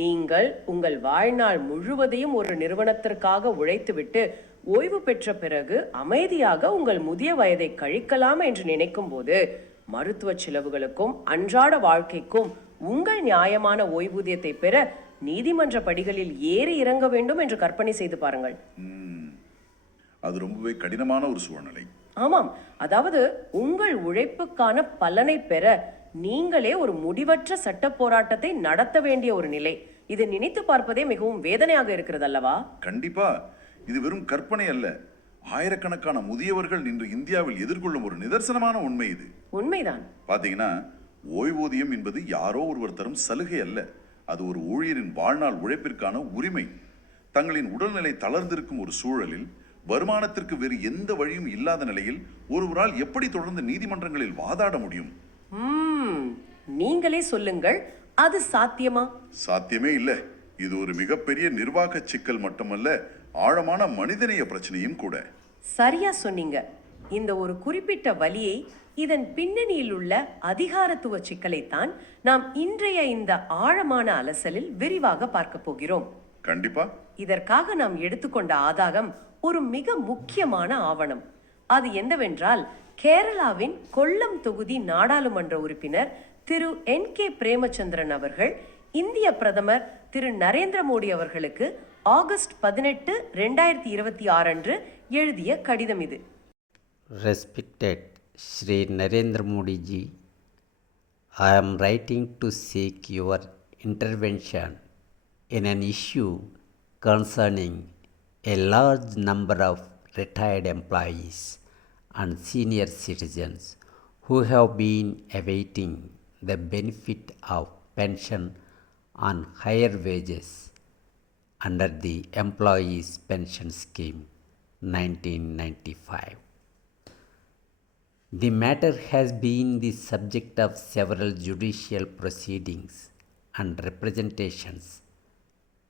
நீங்கள் உங்கள் வாழ்நாள் முழுவதையும் ஒரு நிறுவனத்திற்காக உழைத்துவிட்டு ஓய்வு பெற்ற பிறகு அமைதியாக உங்கள் முதிய வயதை கழிக்கலாம் என்று நினைக்கும் போது மருத்துவ செலவுகளுக்கும் அன்றாட வாழ்க்கைக்கும் உங்கள் நியாயமான ஓய்வூதியத்தை பெற நீதிமன்ற படிகளில் ஏறி இறங்க வேண்டும் என்று கற்பனை செய்து பாருங்கள். அது ரொம்பவே கடினமான ஒரு சூழ்நிலை. ஆமாம், அதாவது உங்கள் உழைப்புக்கான பலனை பெற நீங்களே ஒரு முடிவற்ற சட்ட போராட்டத்தை நடத்த வேண்டிய ஒரு நிலை. இதை நினைத்து பார்ப்பதே மிகவும் வேதனையாக இருக்கிறது அல்லவா? கண்டிப்பா, இது வெறும் கற்பனை அல்ல. ஆயிரக்கணக்கான முதியவர்கள் இன்று இந்தியாவில் எதிர்கொள்ளும் ஒரு நிதர்சனமான உண்மை இது. உண்மைதான். பாத்தீங்கன்னா, ஓய்வூதியம் என்பது யாரோ ஒருவர் தரும் சலுகை அல்ல. அது ஒரு ஊழியரின் வாழ்நாள் உழைப்பிற்கான உரிமை. தங்களின் உடல்நிலை தளர்ந்திருக்கும் ஒரு சூழலில், வருமானத்திற்கு வேறு எந்த வழியும் இல்லாத நிலையில் ஒருவரால் எப்படி தொடர்ந்து நீதிமன்றங்களில் வாதாட முடியும்? நீங்களே சொல்லுங்கள், அது சாத்தியமா? சாத்தியமே இல்லை. இது ஒரு மிகப்பெரிய நிர்வாக சிக்கல் மட்டுமல்ல, ஆழமான மனிதநேய பிரச்சனையும் கூட. சரியா சொன்னீங்க. இந்த ஒரு குறிப்பிட்ட வழியை, இதன் பின்னணியில் உள்ள அதிகாரத்துவ சிக்கலைத்தான் நாம் இன்றைய இந்த ஆழமான அலசலில் விரிவாக பார்க்க போகிறோம். கண்டிப்பா. இதற்காக நாம் எடுத்துக்கொண்ட ஆதாரம் ஒரு மிக முக்கியமான ஆவணம். அது என்னவென்றால், கேரளாவின் கொல்லம் தொகுதி நாடாளுமன்ற உறுப்பினர் திரு NK பிரேமச்சந்திரன் அவர்கள் இந்திய பிரதமர் திரு நரேந்திர மோடி அவர்களுக்கு ஆகஸ்ட் 18, 2026 அன்று எழுதிய கடிதம் இது. Respected Shri Narendra Modi ji, I am writing to seek your intervention in an issue concerning a large number of retired employees and senior citizens who have been awaiting the benefit of pension on higher wages under the Employees Pension Scheme 1995. The matter has been the subject of several judicial proceedings and representations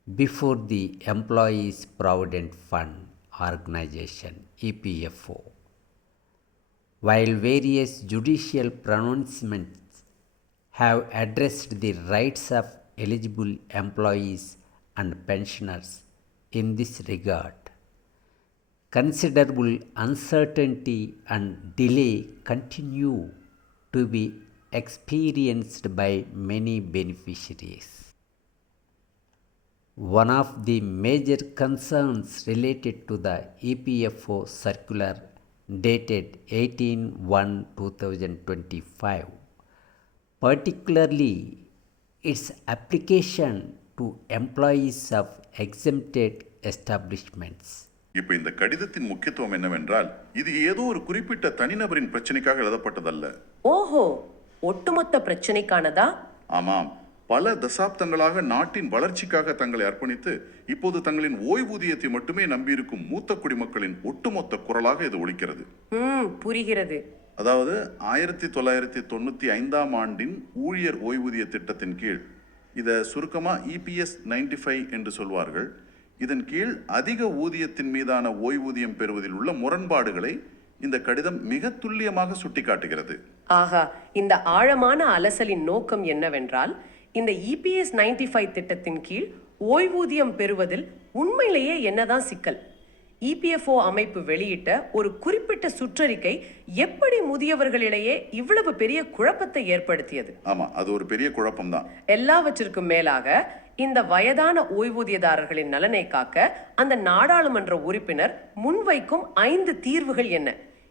before the Employees Provident Fund Organization EPFO. While various judicial pronouncements have addressed the rights of eligible employees and pensioners in this regard, considerable uncertainty and delay continue to be experienced by many beneficiaries. One of the major concerns related to the EPFO circular dated 18/1/2025, particularly its application to employees of exempted establishments. இப்ப இந்த கடிதத்தின் முக்கியத்துவம் என்னவென்றால், இது ஏதோ ஒரு குறிப்பிட்ட தனிநபரின் பிரச்சனைக்காக எழுதப்பட்டதல்ல. ஓஹோ, ஒட்டுமொத்த பிரச்சனைக்கானதா? ஆமாம், பல தசாப்தங்களாக நாட்டின் வளர்ச்சிக்காக தங்களை அர்ப்பணித்து இப்போது தங்களின் ஓய்வூதியத்தை மட்டுமே நம்பியிருக்கும் மூத்த குடிமக்களின் ஒட்டுமொத்த குரலாக இது ஒலிக்கிறது. புரிகிறது. அதாவது 1995 ஆண்டின் ஊழியர் ஓய்வூதிய திட்டத்தின் கீழ், இதை சுருக்கமா EPS 95 என்று சொல்வார்கள். இதன் கீழ் அதிக ஊதியத்தின் மீதான ஓய்வூதியம் பெறுவதில் உள்ள முரண்பாடுகளை இந்த கடிதம் மிக துல்லியமாக சுட்டிக்காட்டுகிறது. ஆகா, இந்த ஆழமான அலசலின் நோக்கம் என்னவென்றால், இந்த EPS 95 திட்டத்தின் கீழ் ஓய்வூதியம் பெறுவதில் உண்மையிலேயே என்னதான் சிக்கல்? EPFO அமைப்பு வெளியிட்ட ஒரு குறிப்பிட்ட சுற்றறிக்கை எப்படி முதியவர்களிடையே இவ்வளவு பெரிய குழப்பத்தை ஏற்படுத்தியது? ஆமா, அது ஒரு பெரிய குழப்பம்தான். எல்லாவற்றிற்கும் மேலாக இந்த வயதான ஓய்வூதியதாரர்களின் நலனை காக்க அந்த நாடாளுமன்ற உறுப்பினர் முன்வைக்கும் 5 தீர்வுகள் என்ன?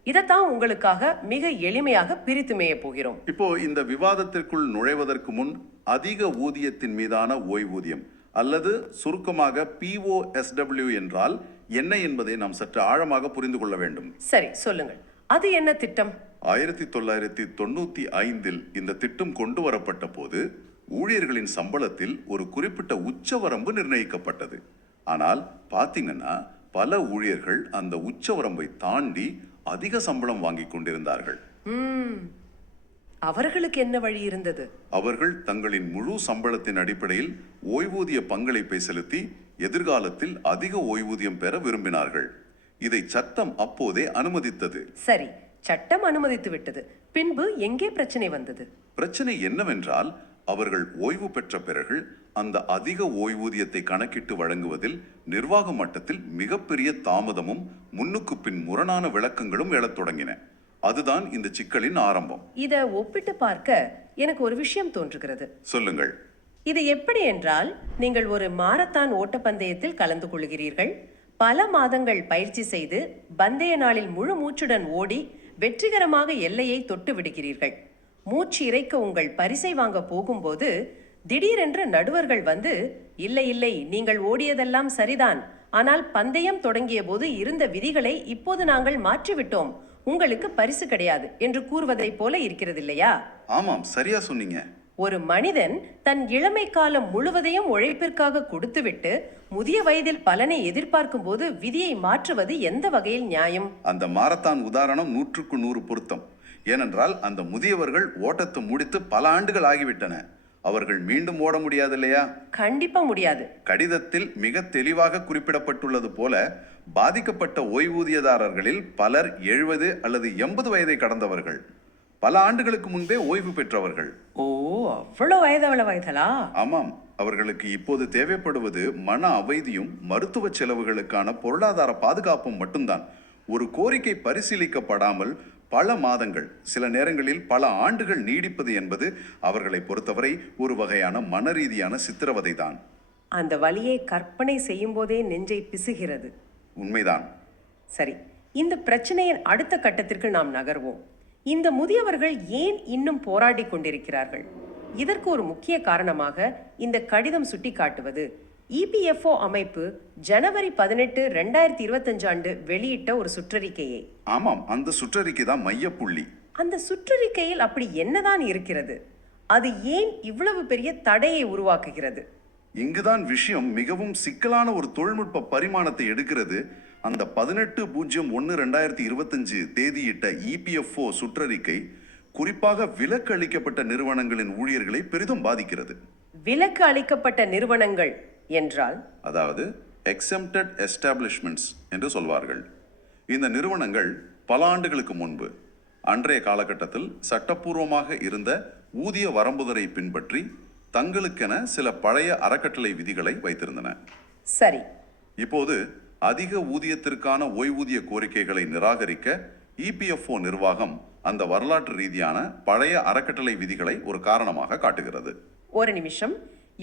இதைத்தான் உங்களுக்காக மிக எளிமையாக பிரித்து மேய போகிறோம். இப்போ இந்த விவாதத்திற்குள் நுழைவதற்கு முன், அதிக ஊதியத்தின் மீதான ஓய்வூதியம் அல்லது சுருக்கமாக POSW என்றால் என்ன என்பதை நாம் சற்று ஆழமாக புரிந்து கொள்ள வேண்டும். சரி, சொல்லுங்கள், அது என்ன திட்டம்? 1995 இந்த திட்டம் கொண்டு வரப்பட்ட போது ஊழியர்களின் சம்பளத்தில் ஒரு குறிப்பிட்ட உச்சவரம்பு நிர்ணயிக்கப்பட்டது. ஆனால் பாத்தீங்கன்னா, பல ஊழியர்கள் அந்த உச்சவரம்பை தாண்டி அதிக சம்பளம் வாங்கி கொண்டிருந்தார்கள். அவர்களுக்கு என்ன வழி இருந்தது? அவர்கள் தங்களின் முழு சம்பளத்தின் அடிப்படையில் ஓய்வூதிய பங்களிப்பை செலுத்தி எதிர்காலத்தில் அதிக ஓய்வூதியம் பெற விரும்பினார்கள். இதை சட்டம் அப்போதே அனுமதித்தது. சரி, சட்டம் அனுமதித்து விட்டது. பின்பு எங்கே பிரச்சனை வந்தது? பிரச்சனை என்னவென்றால், அவர்கள் ஓய்வு பெற்ற பிறகு அந்த அதிக ஓய்வூதியத்தை கணக்கிட்டு வழங்குவதில் நிர்வாக மட்டத்தில் மிகப்பெரிய தாமதமும் முன்னுக்கு பின் முரணான விளக்கங்களும் எழத் தொடங்கின. அதுதான் இந்த சிக்கலின் ஆரம்பம். இத ஒப்பிட்டு பார்க்க எனக்கு ஒரு விஷயம் தோன்றுகிறது. சொல்லுங்கள். இது எப்படி என்றால், நீங்கள் ஒரு மாரத்தான் ஓட்டப்பந்தயத்தில் கலந்து கொள்கிறீர்கள். பல மாதங்கள் பயிற்சி செய்து பந்தய நாளில் முழு மூச்சுடன் ஓடி வெற்றிகரமாக எல்லையை தொட்டு விடுகிறீர்கள். மூச்சு இறைக்க உங்கள் பரிசை வாங்க போகும்போது திடீரென்று நடுவர்கள் வந்து, இல்லை இல்லை, நீங்கள் ஓடியதெல்லாம் சரிதான், ஆனால் பந்தயம் தொடங்கிய போது இருந்த விதிகளை இப்போது நாங்கள் மாற்றிவிட்டோம், உங்களுக்கு பரிசு கிடையாது என்று கூறுவதைப் போல இருக்கிறது இல்லையா? ஆமாம், சரியா சொன்னீங்க. ஒரு மனிதன் தன் இளமை காலம் முழுவதையும் உழைப்பிற்காக கொடுத்துவிட்டு முதிய வயதில் பலனை எதிர்பார்க்கும் போது விதியை மாற்றுவது எந்த வகையில் நியாயம்? அந்த மாரத்தான் உதாரணம் 100க்கு 100 பொருத்தம். ஏனென்றால் அந்த முதியவர்கள் ஓட்டத்தை முடித்து பல ஆண்டுகள் ஆகிவிட்டன. அவர்கள் மீண்டும் ஓட முடியாது இல்லையா? கண்டிப்பா முடியாது. கடிதத்தில் மிக தெளிவாக குறிப்பிடப்பட்டுள்ளது போல பாதிக்கப்பட்ட ஓய்வூதியதாரர்களில் பலர் 70 அல்லது 80 வயதை கடந்தவர்கள், பல ஆண்டுகளுக்கு முன்பே ஓய்வு பெற்றவர்கள். ஓ, அவ்வளவு வயதளா? ஆமாம், அவர்களுக்கு இப்போது தேவைப்படுவது மன அமைதியும் மருத்துவ செலவுகளுக்கான பொருளாதார பாதுகாப்பும் மட்டும்தான். ஒரு கோரிக்கை பரிசீலிக்கப்படாமல் பல மாதங்கள், சில நேரங்களில் பல ஆண்டுகள் நீடிப்பது என்பது அவர்களை பொறுத்தவரை ஒரு வகையான மனரீதியான சித்திரவதை தான். அந்த வலியை கற்பனை செய்யும் போதே நெஞ்சை பிசுகிறது. உண்மைதான். சரி, இந்த பிரச்சனையின் அடுத்த கட்டத்திற்கு நாம் நகர்வோம். இந்த முதியவர்கள் ஏன் இன்னும் போராடி கொண்டிருக்கிறார்கள்? இதற்கு ஒரு முக்கிய காரணமாக இந்த கடிதம் சுட்டி காட்டுவது இபிஎஃப்ஓ அமைப்பு ஜனவரி 18, 2025 ஆண்டு வெளியிட்ட ஒரு சுற்றறிக்கையை. ஆமாம், அந்த சுற்றறிக்கை தான் மையப்புள்ளி. அந்த சுற்றறிக்கையில் அப்படி என்னதான் இருக்கிறது? அது ஏன் இவ்வளவு பெரிய தடையை உருவாக்குகிறது? இங்குதான் விஷயம் மிகவும் சிக்கலான ஒரு தொழில்நுட்ப பரிமாணத்தை எடுக்கிறது. அந்த 18/01/2025 தேதியிட்ட இபிஎஃப்ஓ சுற்றறிக்கை குறிப்பாக விலக்கு அளிக்கப்பட்ட நிறுவனங்களின் ஊழியர்களை பெரிதும் பாதிக்கிறது. விலக்கு அளிக்கப்பட்ட நிறுவனங்கள் என்றால், அதாவது எக்ஸம்ப்டட் எஸ்டாப்ளிஷ்மெண்ட்ஸ் என்று சொல்வார்கள். இந்த நிறுவனங்கள் பல ஆண்டுகளுக்கு முன்பு அன்றைய காலகட்டத்தில் சட்டப்பூர்வமாக இருந்த ஊதிய வரம்புதரை பின்பற்றி தங்களுக்கென சில பழைய அறக்கட்டளை விதிகளை வைத்திருந்தன. சரி, இப்போது அதிக ஊதியத்திற்கான ஓய்வூதிய கோரிக்கைகளை நிராகரிக்க இபிஎஃப்ஓ நிர்வாகம் அந்த வரலாற்று ரீதியான பழைய அறக்கட்டளை விதிகளை ஒரு காரணமாக காட்டுகிறது. ஒரு நிமிஷம்,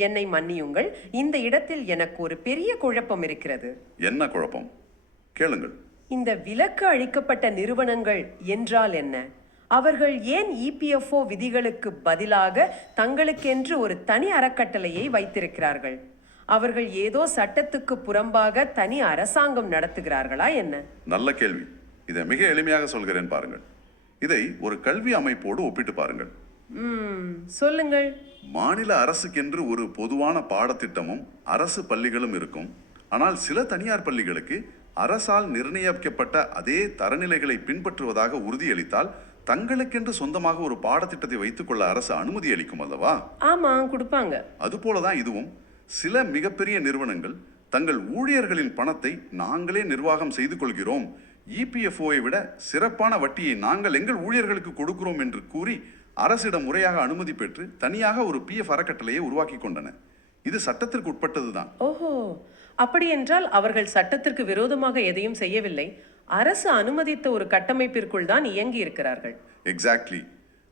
என்னை மன்னியுங்கள். இந்த இடத்தில் எனக்கு ஒரு பெரிய குழப்பம் இருக்கிறது. என்ன குழப்பம்? கேளுங்கள். இந்த விலக்கு அளிக்கப்பட்ட நிறுவனங்கள் என்றால் என்ன? அவர்கள் ஏன் இபிஎஃப்ஓ விதிகளுக்கு பதிலாக தங்களுக்கென்று ஒரு தனி அறக்கட்டளையை வைத்திருக்கிறார்கள்? அவர்கள் ஏதோ சட்டத்துக்கு புறம்பாக தனி அரசாங்கம் நடத்துகிறார்களா என்ன? நல்ல கேள்வி. இதை மிக எளிமையாக சொல்கிறேன் பாருங்கள். இதை ஒரு கல்வி அமைப்போடு ஒப்பிட்டு பாருங்கள். சொல்லுங்கள். மாநில அரசுக்கென்று ஒரு பொதுவான பாடத்திட்டமும் அரசு பள்ளிகளும் இருக்கும். ஆனால் சில தனியார் பள்ளிகளுக்கு அரசால் நிர்ணயிக்கப்பட்ட அதே தரநிலைகளை பின்பற்றுவதாக உறுதியளித்தால் தங்களுக்கென்று சொந்தமாக ஒரு பாடத்திட்டத்தை வைத்துக் கொள்ள அரசு அனுமதி அளிக்கும் அல்லவா? ஆமா, கொடுப்பாங்க. அதுபோலதான் இதுவும். சில மிகப்பெரிய நிறுவனங்கள் தங்கள் ஊழியர்களின் பணத்தை நாங்களே நிர்வாகம் செய்து கொள்கிறோம், இபிஎஃப்ஓவை விட சிறப்பான வட்டியை நாங்கள் எங்கள் ஊழியர்களுக்கு கொடுக்கிறோம் என்று கூறி அரசிடம் முறையாக அனுமதி பெற்று தனியாக ஒரு பிஎஃப் அறக்கட்டளையை உருவாக்கி கொண்டன. இது சட்டத்திற்கு உட்பட்டதுதான். ஓஹோ, அப்படி என்றால் அவர்கள் சட்டத்திற்கு விரோதமாக எதையும் செய்யவில்லை, அரசு அனுமதித்த ஒரு கட்டமைப்பிற்குள் தான் இயங்கி இருக்கிறார்கள். எக்ஸாக்ட்லி.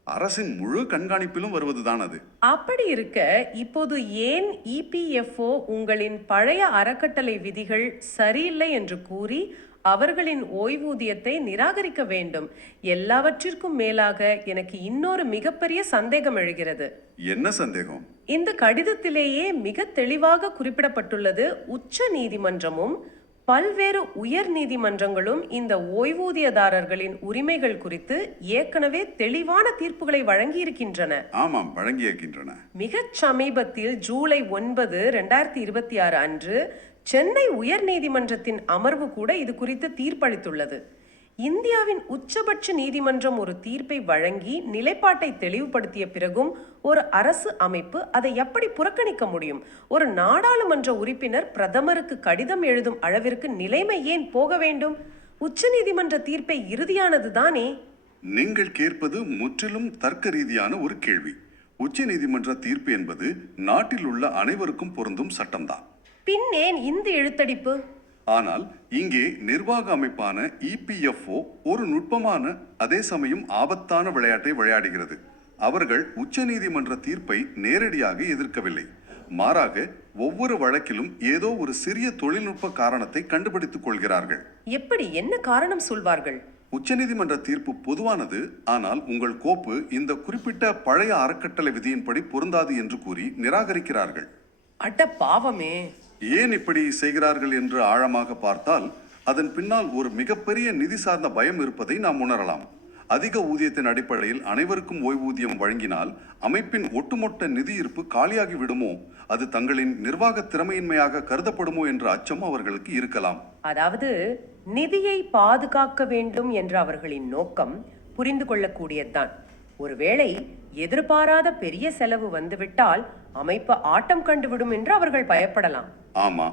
அரசின் முழு கண்காணிப்பிலும் வருவதுதான் அது. அப்படி இருக்க இப்போது ஏன் இபிஎஃப்ஓ உங்களின் பழைய அறக்கட்டளை விதிகள் சரியில்லை என்று கூறி அவர்களின் ஓய்வூதியத்தை நிராகரிக்க வேண்டும்? எல்லாவற்றிற்கும் மேலாக எனக்கு இன்னொரு மிகப்பெரிய சந்தேகம் எழுகிறது. என்ன சந்தேகம்? இந்த கடிதத்திலேயே மிக தெளிவாக குறிப்பிடப்பட்டுள்ளது, உச்ச நீதிமன்றமும் பல்வேறு உயர் நீதிமன்றங்களும் இந்த ஓய்வூதியதாரர்களின் உரிமைகள் குறித்து ஏற்கனவே தெளிவான தீர்ப்புகளை வழங்கியிருக்கின்றன. ஆமாம், வழங்கியிருக்கின்றன. மிகச் சமீபத்தில் ஜூலை 9, 2026 அன்று சென்னை உயர் நீதிமன்றத்தின் அமர்வு கூட இது குறித்து தீர்ப்பளித்துள்ளது. இந்தியாவின் உச்சபட்ச நீதிமன்றம் ஒரு தீர்ப்பை வழங்கி நிலைப்பாட்டை தெளிவுபடுத்திய பிறகும் ஒரு அரசு அமைப்பு அதை எப்படி புறக்கணிக்க முடியும்? ஒரு நாடாளுமன்ற உறுப்பினர் பிரதமருக்கு கடிதம் எழுதும் அளவிற்கு நிலைமை ஏன் போக வேண்டும்? உச்ச நீதிமன்ற தீர்ப்பை இறுதியானது தானே? நீங்கள் கேட்பது முற்றிலும் தர்க்க ரீதியான ஒரு கேள்வி. உச்ச நீதிமன்ற தீர்ப்பு என்பது நாட்டில் உள்ள அனைவருக்கும் பொருந்தும் சட்டம்தான். பின்னேன் இந்த எழுத்தடிப்பு? ஆனால் இங்கே நிர்வாக அமைப்பான EPFO ஒரு நுட்பமான அதே சமயம் ஆபத்தான விளையாட்டை விளையாடுகிறது. அவர்கள் உச்ச நீதிமன்ற தீர்ப்பை நேரடியாக எதிர்க்கவில்லை. மாறாக ஒவ்வொரு வழக்கிலும் ஏதோ ஒரு சிறிய தொழில்நுட்ப காரணத்தை கண்டுபிடித்துக் கொள்கிறார்கள். எப்படி, என்ன காரணம் சொல்வார்கள்? உச்சநீதிமன்ற தீர்ப்பு பொதுவானது, ஆனால் உங்கள் கோப்பு இந்த குறிப்பிட்ட பழைய அறக்கட்டளை விதியின்படி பொருந்தாது என்று கூறி நிராகரிக்கிறார்கள். அட பாவமே! ஏன் இப்படி செய்கிறார்கள் என்று ஆழமாக பார்த்தால் அதன் பின்னால் ஒரு மிகப்பெரிய நிதி சார்ந்த பயம் இருப்பதை நாம் உணரலாம். அதிக ஊதியத்தின் அடிப்படையில் அனைவருக்கும் ஓய்வூதியம் வழங்கினால் அமைப்பின் ஒட்டுமொத்த நிதி இருப்பு காலியாகி விடுமோ, அது தங்களின் நிர்வாக திறமையின்மையாக கருதப்படுமோ என்ற அச்சம் அவர்களுக்கு இருக்கலாம். அதாவது நிதியை பாதுகாக்க வேண்டும் என்ற அவர்களின் நோக்கம் புரிந்து கொள்ளக்கூடியதுதான். ஒருவேளை எதிர்பாராத பெரிய செலவு வந்துவிட்டால் அமைப்பு ஆட்டம் கண்டுவிடும் என்று அவர்கள் பயப்படலாம். ஆமா,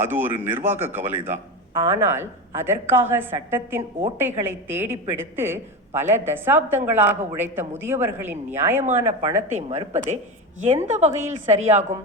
அது ஒரு நிர்வாக கவலைதான். ஆனால் அதற்காக சட்டத்தின் ஓட்டைகளை தேடி பிடித்து பல தசாப்தங்களாக உழைத்த முதியவர்களின் நியாயமான பணத்தை மறுப்பது எந்த வகையில் சரியாகும்?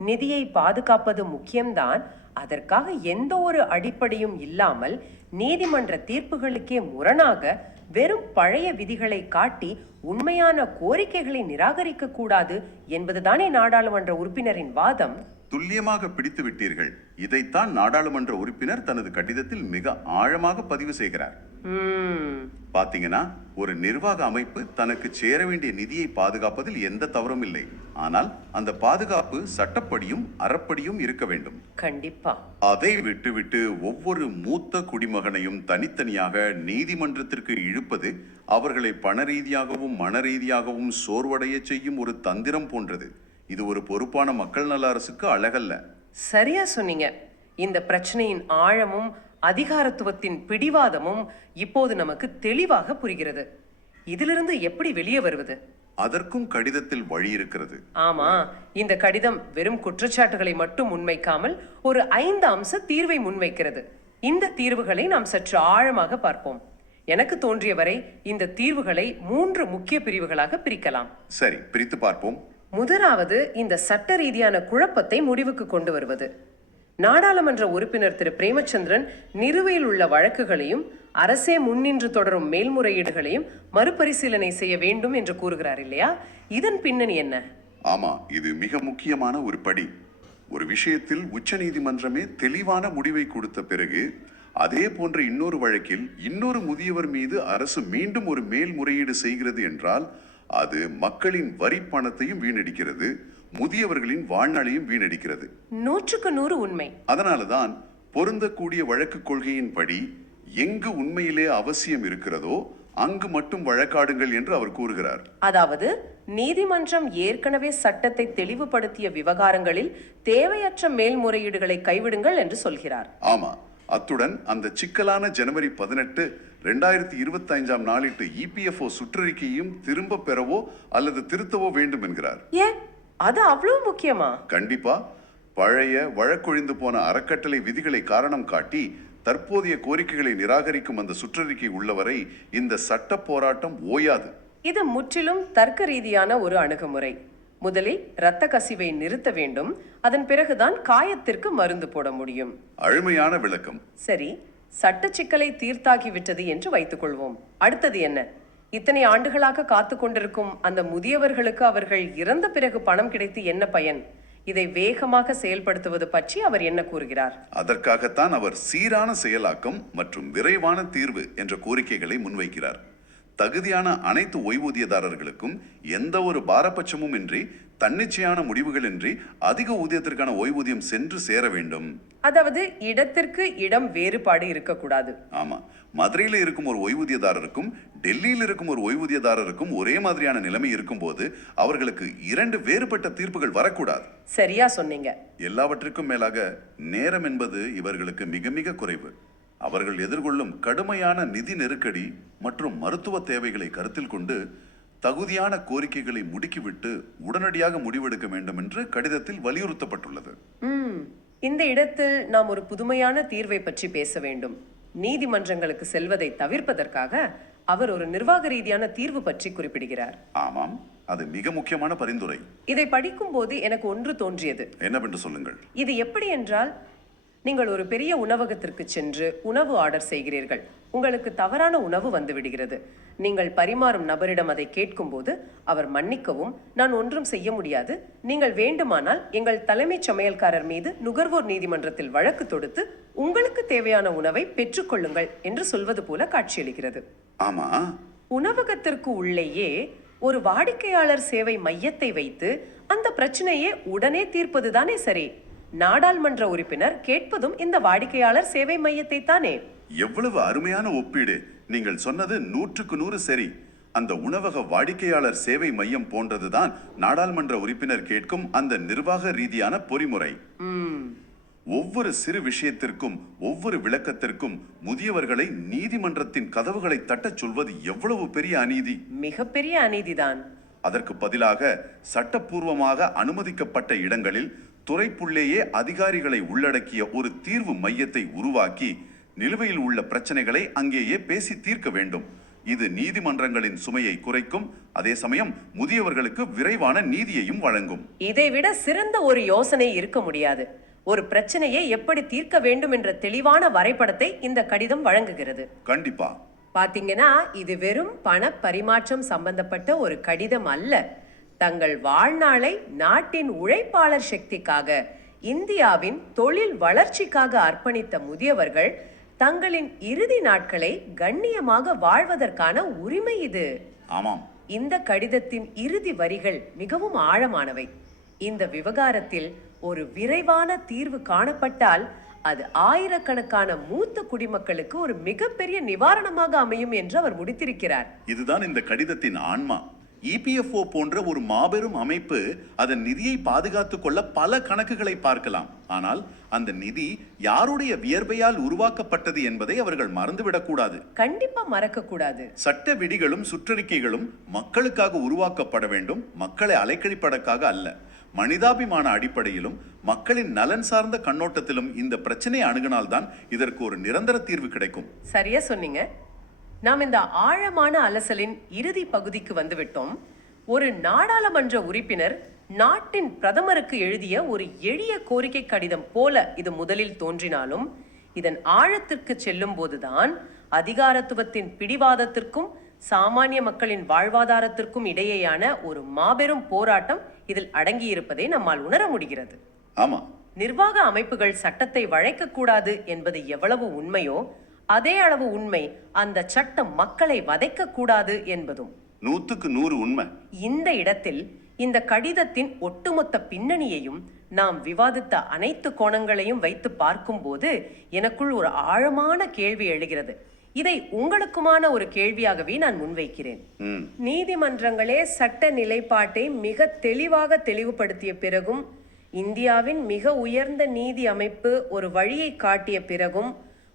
நிதியை பாதுகாப்பது முக்கியம்தான். அதற்காக எந்த ஒரு அடிப்படையும் இல்லாமல் நீதிமன்ற தீர்ப்புகளுக்கே முரணாக வெறும் பழைய விதிகளை காட்டி உண்மையான கோரிக்கைகளை நிராகரிக்க கூடாது என்பதுதானே நாடாளுமன்ற உறுப்பினரின் வாதம். துல்லியமாக பிடித்து விட்டீர்கள். இதைத்தான் நாடாளுமன்ற உறுப்பினர் தனது கடிதத்தில் மிக ஆழமாக பதிவு செய்கிறார். பாத்தீங்கன்னா, ஒரு நிர்வாக அமைப்பு தனக்கு சேர வேண்டிய நிதியை பாதுகாப்பதில் எந்த தவறும் இல்லை. ஆனால் அந்த பாதுகாப்பு சட்டப்படியும் அறப்படியும் இருக்க வேண்டும். கண்டிப்பா. அதை விட்டுவிட்டு ஒவ்வொரு மூத்த குடிமகனையும் தனித்தனியாக நீதிமன்றத்திற்கு இழுப்பது அவர்களை பண ரீதியாகவும் மன ரீதியாகவும் சோர்வடைய செய்யும் ஒரு தந்திரம் போன்றது. இது ஒரு பொறுப்பான மக்கள் நல அரசுக்கு அழகல்ல. சரியா சொன்னீங்க. இந்த பிரச்சனையின் ஆழமும் அதிகாரத்துவத்தின் பிடிவாதமும் இப்போது நமக்கு தெளிவாக புரிகிறது. இதிலிருந்து எப்படி வெளியே வருவது? அதற்கும் கடிதத்தில் வழி இருக்கிறது. ஆமா, இந்த கடிதம் வெறும் குற்றச்சாட்டுகளை மட்டும் முன்வைக்காமல் ஒரு 5 அம்ச தீர்வை முன்வைக்கிறது. இந்த தீர்வுகளை நாம் சற்று ஆழமாக பார்ப்போம். எனக்கு தோன்றிய வரை இந்த தீர்வுகளை 3 முக்கிய பிரிவுகளாக பிரிக்கலாம். சரி, பிரித்து பார்ப்போம். முதலாவது, இந்த சட்ட ரீதியான குழப்பத்தை முடிவுக்கு கொண்டு வருவது. நாடாளுமன்ற உறுப்பினர் திரு பிரேமச்சந்திரன் நிலுவையில் உள்ள வழக்குகளையும் அரசே முன்னின்று தொடரும் மேல்முறையீடுகளையும் மறுபரிசீலனை செய்ய வேண்டும் என்று கூறுகிறார் இல்லையா? இதன் பின்னணி என்ன? ஆமா, இது மிக முக்கியமான ஒரு படி. ஒரு விஷயத்தில் உச்ச நீதிமன்றமே தெளிவான முடிவை கொடுத்த பிறகு அதே போன்ற இன்னொரு வழக்கில் இன்னொரு முதியவர் மீது அரசு மீண்டும் ஒரு மேல்முறையீடு செய்கிறது என்றால் அது மக்களின் வரி பணத்தையும் வீணடிக்கிறது, முதியவர்களின் வாழ்நாளையும் வீணடிக்கிறது. 100க்கு 100 உண்மை. அதனாலதான் பொருந்தக்கூடிய வழக்கு கொள்கையின்படி எங்கு உண்மையிலே அவசியம் இருக்கிறதோ அங்கு மட்டும் வழக்காடுங்கள் என்று அவர் கூறுகிறார். அதாவது நீதிமன்றம் ஏற்கனவே சட்டத்தை தெளிவுபடுத்திய விவகாரங்களில் தேவையற்ற மேல்முறையீடுகளை கைவிடுங்கள் என்று சொல்கிறார். ஆமா, அத்துடன் அந்த சிக்கலான ஜனவரி 18, 2025 நாளிட்டு EPFO சுற்றறிக்கையும் திரும்ப பெறவோ அல்லது திருத்தவோ வேண்டும் என்கிறார். ஏன் அது அவ்வளவு முக்கியமா? கண்டிப்பா. பழைய வழக்கொழிந்து போன அறக்கட்டளை விதிகளை காரணம் காட்டி தற்போதைய கோரிக்கைகளை நிராகரிக்கும் அந்த சுற்றறிக்கை உள்ளவரை இந்த சட்ட போராட்டம் ஓயாது. இது முற்றிலும் தர்க்க ரீதியான ஒரு அணுகுமுறை. முதலில் இரத்த கசிவை நிறுத்த வேண்டும், அதன் பிறகுதான் காயத்திற்கு மருந்து போட முடியும். அழுமையான விளக்கம். சரி, சட்ட சிக்கலை தீர்த்தாகிவிட்டது என்று வைத்துக் கொள்வோம். அடுத்தது என்ன? இத்தனை ஆண்டுகளாக காத்து கொண்டிருக்கும் அந்த முதியவர்களுக்கு அவர்கள் இறந்த பிறகு பணம் கிடைத்து என்ன பயன்? இதை வேகமாக செயல்படுத்துவது பற்றி அவர் என்ன கூறுகிறார்? அதற்காகத்தான் அவர் சீரான செயலாக்கம் மற்றும் விரைவான தீர்வு என்ற கோரிக்கைகளை முன்வைக்கிறார். தகுதியான அனைத்து ஓய்வூதியதாரர்களுக்கும் எந்த ஒரு பாரபட்சமும் இன்றி தன்னிச்சையான முடிவுகள் இன்றி அதிக ஊதியத்திற்கான ஓய்வூதியம் சென்று சேர வேண்டும். அதாவது இடத்திற்கு இடம் வேறுபாடு இருக்கக்கூடாது. ஆமா, மதுரையில் இருக்கும் ஒரு ஓய்வூதியதாரருக்கும் டெல்லியில் இருக்கும் ஒரு ஓய்வூதியதாரருக்கும் ஒரே மாதிரியான நிலைமை இருக்கும் போது அவர்களுக்கு 2 வேறுபட்ட தீர்ப்புகள் வரக்கூடாது. சரியா சொன்னீங்க. எல்லாவற்றுக்கும் மேலாக நேரம் என்பது இவர்களுக்கு மிக மிக குறைவு. அவர்கள் எதிர்கொள்ளும் கடுமையான நிதி நெருக்கடி மற்றும் மருத்துவ தேவைகளை கருத்தில் கொண்டு தகுதியான கோரிக்கைகளை முடுக்கிவிட்டு உடனடியாக முடிவெடுக்க வேண்டும் என்று கடிதத்தில் வலியுறுத்தப்பட்டுள்ளது. இந்த இடத்தில் நாம் ஒரு புதுமையான தீர்வை பற்றி பேச வேண்டும். நீதிமன்றங்களுக்கு செல்வதை தவிர்ப்பதற்காக அவர் ஒரு நிர்வாக ரீதியான தீர்வு பற்றி குறிப்பிடுகிறார். ஆமாம், அது மிக முக்கியமான பரிந்துரை. இதை படிக்கும்போது எனக்கு ஒன்று தோன்றியது. என்னவென்று சொல்லுங்கள். இது எப்படி என்றால், நீங்கள் ஒரு பெரிய உணவகத்திற்கு சென்று உணவு ஆர்டர் செய்கிறீர்கள். உங்களுக்கு தவறான உணவு வந்து விடுகிறது. நீங்கள் பரிமாறும் நபரிடம் அதை கேட்கும்போது அவர் மன்னிக்கவும், நான் ஒன்றும் செய்ய முடியாது, நீங்கள் வேண்டுமானால் எங்கள் தலைமைச் சமையல்காரர் மீது நுகர்வோர் நீதிமன்றத்தில் வழக்கு தொடுத்து உங்களுக்கு தேவையான உணவை பெற்றுக்கொள்ளுங்கள் என்று சொல்வது போல காட்சியளிக்கிறது. ஆமா, உணவகத்திற்கு உள்ளேயே ஒரு வாடிக்கையாளர் சேவை மையத்தை வைத்து அந்த பிரச்சனையை உடனே தீர்ப்பதுதானே சரி. நாடாளுமன்ற உறுப்பினர் கேட்பதும் இந்த வாடிக்கையாளர் சேவை மையத்தை தானே. எவ்வளவு அருமையான ஒப்பீடு. நீங்கள் சொன்னது 100% சரி. அந்த உணவக வாடிக்கையாளர் சேவை மையம் போன்றதுதான் நாடாளுமன்ற உறுப்பினர் கேட்கும் அந்த நிர்வாக ரீதியான பொறிமுறை. ஒவ்வொரு சிறு விஷயத்திற்கும், ஒவ்வொரு விளக்கத்திற்கும் முதியவர்களை நீதிமன்றத்தின் கதவுகளை தட்டச் சொல்வது எவ்வளவு பெரிய அநீதி. மிகப்பெரிய அநீதிதான். அதற்கு பதிலாக சட்டப்பூர்வமாக அனுமதிக்கப்பட்ட இடங்களில் துறைக்குள்ளேயே அதிகாரிகளை உள்ளடக்கிய ஒரு தீர்வு மையத்தை உருவாக்கி நிலுவையில் உள்ள பிரச்சனைகளை அங்கேயே பேசி தீர்க்க வேண்டும். இது நீதிமன்றங்களின் சுமையை குறைக்கும், அதே சமயம் முதியவர்களுக்கு விரைவான நீதியையும் வழங்கும். இதைவிட சிறந்த ஒரு யோசனை இருக்க முடியாது. ஒரு பிரச்சனையை எப்படி தீர்க்க வேண்டும் என்ற தெளிவான வரைபடத்தை இந்த கடிதம் வழங்குகிறது. கண்டிப்பா. பாத்தீங்கன்னா, இது வெறும் பண பரிமாற்றம் சம்பந்தப்பட்ட ஒரு கடிதம் அல்ல. தங்கள் வாழ்நாளை நாட்டின் உழைப்பாளர் சக்திக்காக, இந்தியாவின் தொழில் வளர்ச்சிக்காக அர்ப்பணித்த முதியவர்கள் தங்களின் இறுதி நாட்களை கண்ணியமாக வாழ்வதற்கான உரிமை இது. ஆமாம். இந்த கடிதத்தின் இறுதி வரிகள் மிகவும் ஆழமானவை. இந்த விவகாரத்தில் ஒரு விரைவான தீர்வு காணப்பட்டால் அது ஆயிரக்கணக்கான மூத்த குடிமக்களுக்கு ஒரு மிகப்பெரிய நிவாரணமாக அமையும் என்று அவர் முடித்திருக்கிறார். இதுதான் இந்த கடிதத்தின் ஆன்மா. இபிஎஃப்ஓ போன்ற ஒரு மாபெரும் அமைப்பு அதன் நிதியை பாதுகாத்துக் கொள்ள பல கணக்குகளை பார்க்கலாம். ஆனால் அந்த நிதி யாருடைய வியர்வையால் உருவாக்கப்பட்டது என்பதை அவர்கள் மறந்துவிடக் கூடாது. கண்டிப்பா மறக்க கூடாது. சட்ட விதிகளும் சுற்றறிக்கைகளும் மக்களுக்காக உருவாக்கப்பட வேண்டும், மக்களை அலைக்கழிப்பதற்காக அல்ல. மனிதாபிமான அடிப்படையிலும் மக்களின் நலன் சார்ந்த கண்ணோட்டத்திலும் இந்த பிரச்சனையை அணுகினால்தான் இதற்கு ஒரு நிரந்தர தீர்வு கிடைக்கும். சரியா சொன்னீங்க. நாம் இந்த ஆழமான அலசலின் இறுதி பகுதிக்கு வந்துவிட்டோம். ஒரு நாடாளுமன்ற உறுப்பினர் நாட்டின் பிரதமருக்கு எழுதிய ஒரு எளிய கோரிக்கை கடிதம் போல இது முதலில் தோன்றினாலும், இதன் ஆழத்திற்கு செல்லும் போதுதான் அதிகாரத்துவத்தின் பிடிவாதத்திற்கும் சாமானிய மக்களின் வாழ்வாதாரத்திற்கும் இடையேயான ஒரு மாபெரும் போராட்டம் இதில் அடங்கியிருப்பதை நம்மால் உணர முடிகிறது. ஆமா, நிர்வாக அமைப்புகள் சட்டத்தை வளைக்கக்கூடாது என்பது எவ்வளவு உண்மையோ அதே அளவு உண்மை அந்த சட்டம் மக்களை வதைக்க கூடாது என்பதும் 100% உண்மை. இந்த இடத்தில் இந்த கடிதத்தின் ஒட்டுமொத்த பின்னணியையும் நாம் விவாதித்த அனைத்து கோணங்களையும் வைத்து பார்க்கும்போது எனக்குள் ஒரு ஆழமான கேள்வி எழுகிறது. இதை உங்களுக்குமான ஒரு கேள்வியாகவே நான் முன்வைக்கிறேன். நீதிமன்றங்களே சட்ட நிலைப்பாட்டை மிக தெளிவாக தெளிவுபடுத்திய பிறகும், இந்தியாவின் மிக உயர்ந்த நீதி அமைப்பு ஒரு வழியை காட்டிய பிறகும்,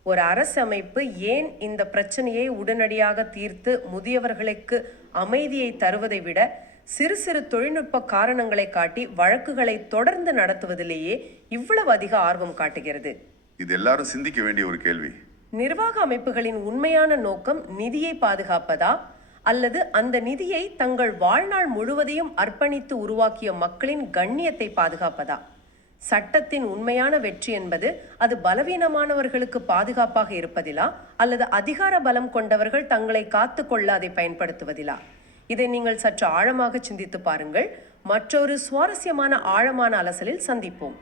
ஒரு அரசு அமைப்பு ஏன் இந்த பிரச்சனையை உடனடியாக தீர்த்து முதியவர்களுக்கு அமைதியை தருவதை விட சிறு சிறு தொழில்நுட்ப காரணங்களை காட்டி வழக்குகளை தொடர்ந்து நடத்துவதிலேயே இவ்வளவு அதிக ஆர்வம் காட்டுகிறது? இது எல்லாரும் சிந்திக்க வேண்டிய ஒரு கேள்வி. நிர்வாக அமைப்புகளின் உண்மையான நோக்கம் நிதியை பாதுகாப்பதா, அல்லது அந்த நிதியை தங்கள் வாழ்நாள் முழுவதையும் அர்ப்பணித்து உருவாக்கிய மக்களின் கண்ணியத்தை பாதுகாப்பதா? சட்டத்தின் உண்மையான வெற்றி என்பது அது பலவீனமானவர்களுக்கு பாதுகாப்பாக இருப்பதிலா, அல்லது அதிகார பலம் கொண்டவர்கள் தங்களை காத்து கொள்ள அதை பயன்படுத்துவதிலா? இதை நீங்கள் சற்று ஆழமாக சிந்தித்து பாருங்கள். மற்றொரு சுவாரஸ்யமான ஆழமான அலசலில் சந்திப்போம்.